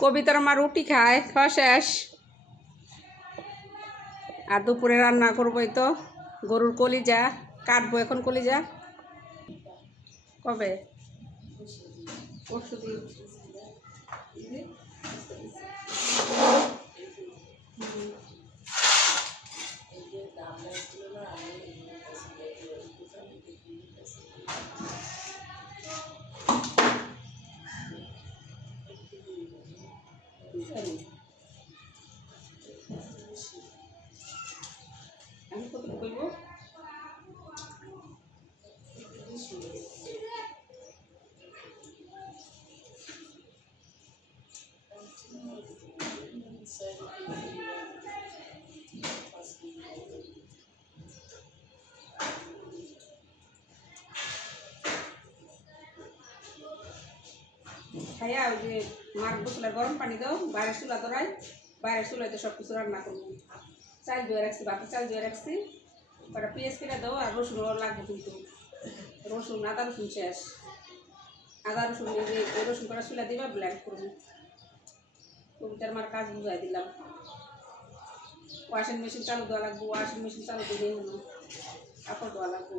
কবিতার মা রুটি খায়, খাওয়া শেষ। আর দুপুরে রান্না করবোই তো, গরুর কলিজা, কাটবো এখন কলিজা। কবে? পরশু খাইয়া ওই যে মার বোতলে গরম পানি দাও, বাইরের চুলা ধরাই, বাইরের চুলায় তো সব কিছু রান্না করব। চাল ধুয়ে রাখছি ভাতের চাল ধুয়ে রাখছি। ওটা পেঁয়াজ কেটে দাও আর রসুন লাগবে কিন্তু। রসুন, আদা রসুন শেষ। আদা রসুন যে রসুন করা চুলা দিবা ব্ল্যান্ড করব কবিতার মার কাজ বুঝাই দিলাম। ওয়াশিং মেশিন চালু দেওয়া লাগবো, ওয়াশিং মেশিন চালু দিলেই হলো। কাপড় দেওয়া লাগবো।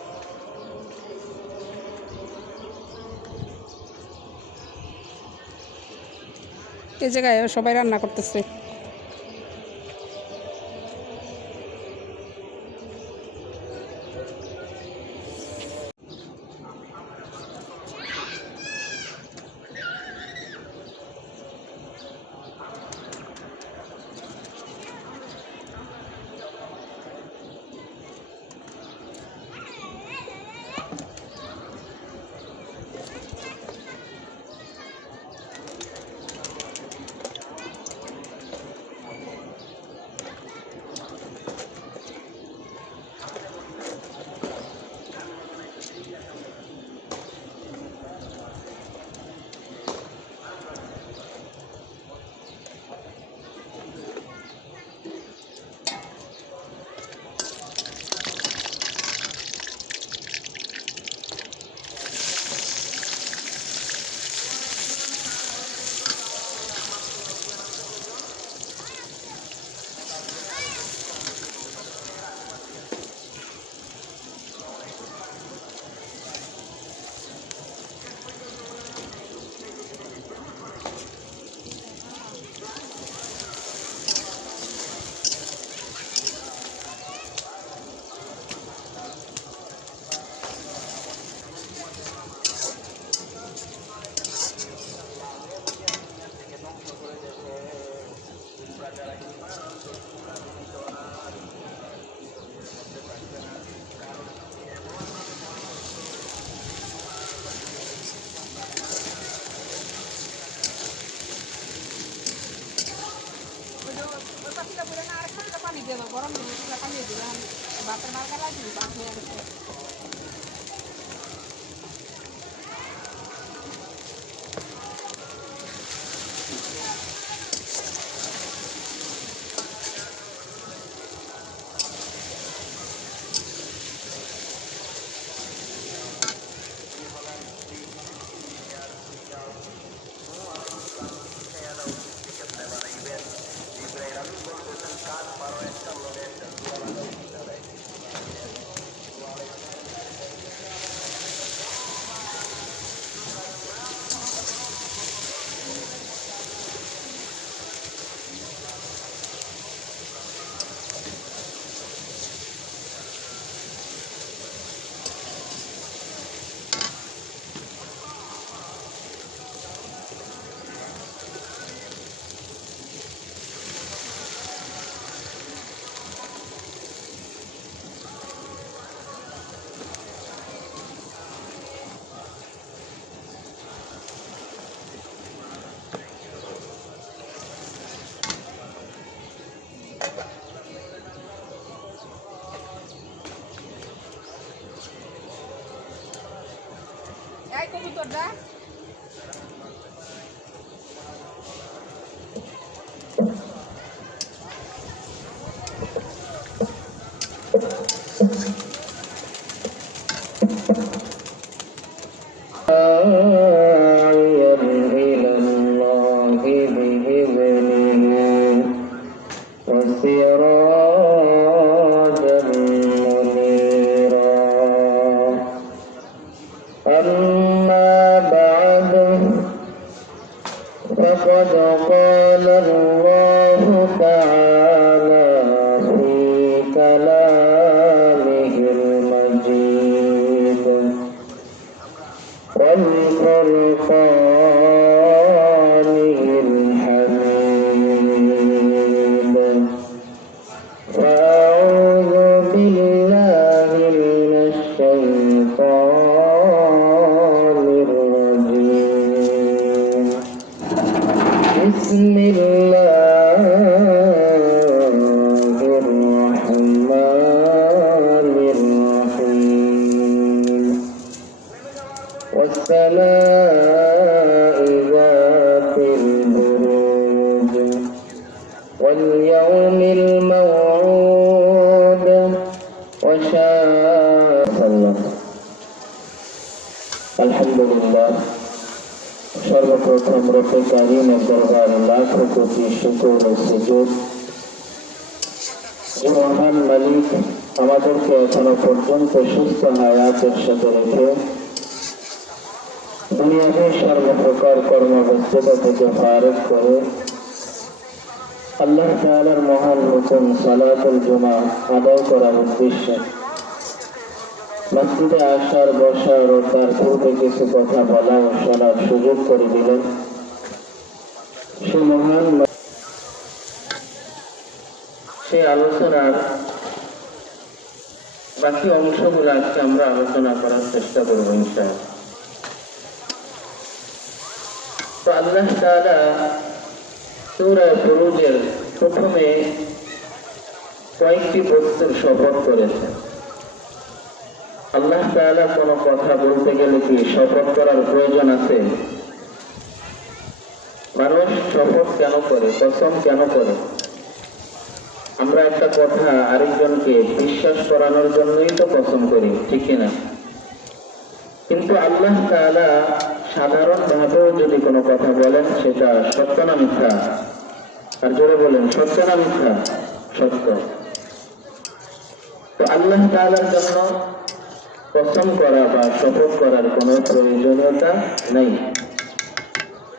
এই জায়গায় সবাই রান্না করতেছে। Kita punya narik kan depan di jalan koran, kita kan di jalan bakar-bakar lagi, bakar-bakar. కదా وصيا بسم الله الرحمن الرحيم. والسماء ذات البروج واليوم الموعود وشاء الله. الحمد لله সর্বপ্রথম রূপে কারিমের দরবারে লাখো কোটি শুকর ও সুযোগ যে মহান মালিক আমাদেরকে এখনো পর্যন্ত সুস্থ হায়াতের সাথে রেখে দুনিয়াতে সর্বপ্রকার কর্মব্যস্ততা থেকে ফারেক করে আল্লাহ তাআলার মহান হুকুম সালাতুল জুমা আদায় করার উদ্দেশ্যে মসজিদে আসার বসার ও তার পূর্বে কিছু কথা বলা ও শোনার সুযোগ করে দিলেন। সে মহান সে আলোচনার বাকি অংশগুলো আজকে আমরা আলোচনা করার চেষ্টা করব ইনশাআল্লাহ। তো আল্লাহ তাআলা সূরা বুরুজের প্রথমে কয়েকটি বস্তুর শপথ করেছেন। আল্লাহ তাআলা কোনো কথা বলতে গেলে কি শপথ করার প্রয়োজন আছে? মানুষ শপথ কেন করে? কসম কেন করে? আমরা একটা কথা আরেকজনকে বিশ্বাস করানোর জন্যই তো কসম করি, ঠিক কিনা? কিন্তু আল্লাহ তাআলা সাধারণ ভাবেও যদি কোনো কথা বলেন, সেটা সত্য না মিথ্যা? আর জোরে বলেন, সত্য না মিথ্যা? সত্য। তো আল্লাহ তাআলার জন্য কসম করা বা শপথ করার কোনো প্রয়োজনীয়তা নেই।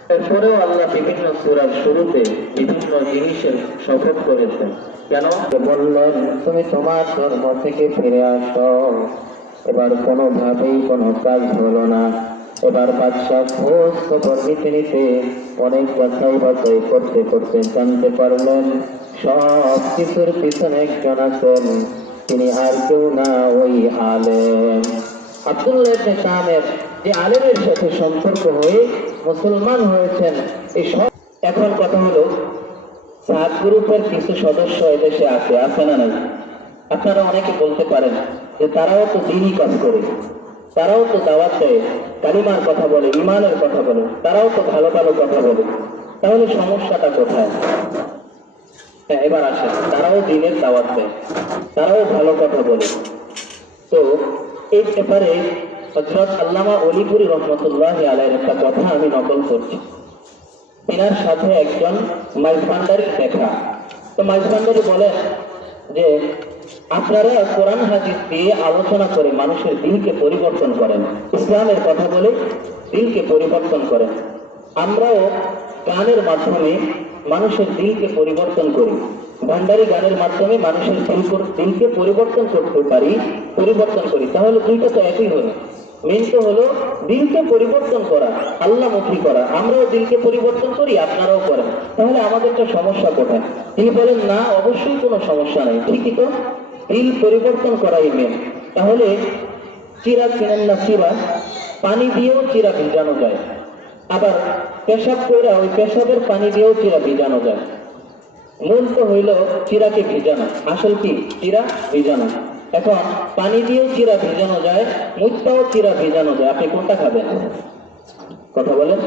এরপরেও আল্লাহ বিভিন্ন সূরার শুরুতে বিভিন্ন জিনিসের শপথ করেছেন। কেন? বললেন, তুমি তোমার ধর্ম থেকে ফিরে আসো। এবার কোনোভাবেই কোনো কাজ হলো না। এবার বাদশাহ খোঁজ খবর নিতে নিতে অনেক বাছাই বাছাই করতে করতে জানতে পারলেন। সব কিছুর পিছনে একজন আছেন। তিনি আর কেউ না ওই আলেম। আব্দুল্লাহ কামের যে আলেমের সাথে সম্পর্ক হয়ে মুসলমান হয়েছেন, এই সব এখন কথা হলো, সাত গ্রুপের কিছু সদস্য এদেশে আছে আছে না নাই? আপনারা অনেকে বলতে পারেন যে তারাও তো দিনই কাজ করে, তারাও তো দাওয়াত দেয়, কালিমার কথা বলে ইমানের কথা বলে, তারাও তো ভালো ভালো কথা বলে। তাহলে সমস্যাটা কোথায়? হ্যাঁ এবার আসেন। তারাও দিনের দাওয়াত দেয়। তারাও ভালো কথা বলে। তো এই ব্যাপারে হজরত আল্লামা অলিপুরি রহমতুল্লাহ আলাইয়ের একটা কথা আমি নকল করছি। তিনার সাথে একজন মাইজভান্ডারি দেখা। তো মাইজভান্ডারি বলেন যে, আপনারা কোরআন হাদিস দিয়ে আলোচনা করে মানুষের দিলকে পরিবর্তন করেন। ইসলামের কথা বলে দিলকে পরিবর্তন করেন। আমরাও গানের মাধ্যমে মানুষের দিলকে পরিবর্তন করি। ভান্ডারি গানের মাধ্যমে মানুষের দিল দিলকে পরিবর্তন করতে পারি, পরিবর্তন করি। তাহলে দুইটা তো একই হলো মেন তো হলো দিলকে পরিবর্তন করা আল্লাহমুখী করা। আমরাও দিলকে পরিবর্তন করি, আপনারাও করেন। তাহলে আমাদেরটা সমস্যা কোথায়? তিনি বলেন, না, অবশ্যই কোনো সমস্যা নেই। ঠিকই তো? দিল পরিবর্তন করাই মেন তাহলে চিরা কিনেন না চিরা? পানি দিয়েও চিরা ভিজানো যায়। আবার পেশাব করে ওই পেশাবের পানি দিয়েও চিরা ভিজানো যায়। মূল তো হইল চিরাকে ভিজানো। আসল কি? চিরা ভিজানো। এখন পানি দিয়েও চিরা ভিজানো যায় মুখটাও চিরা ভিজানো যায়। আপনি কোনটা খাবেন? কথা বলেন।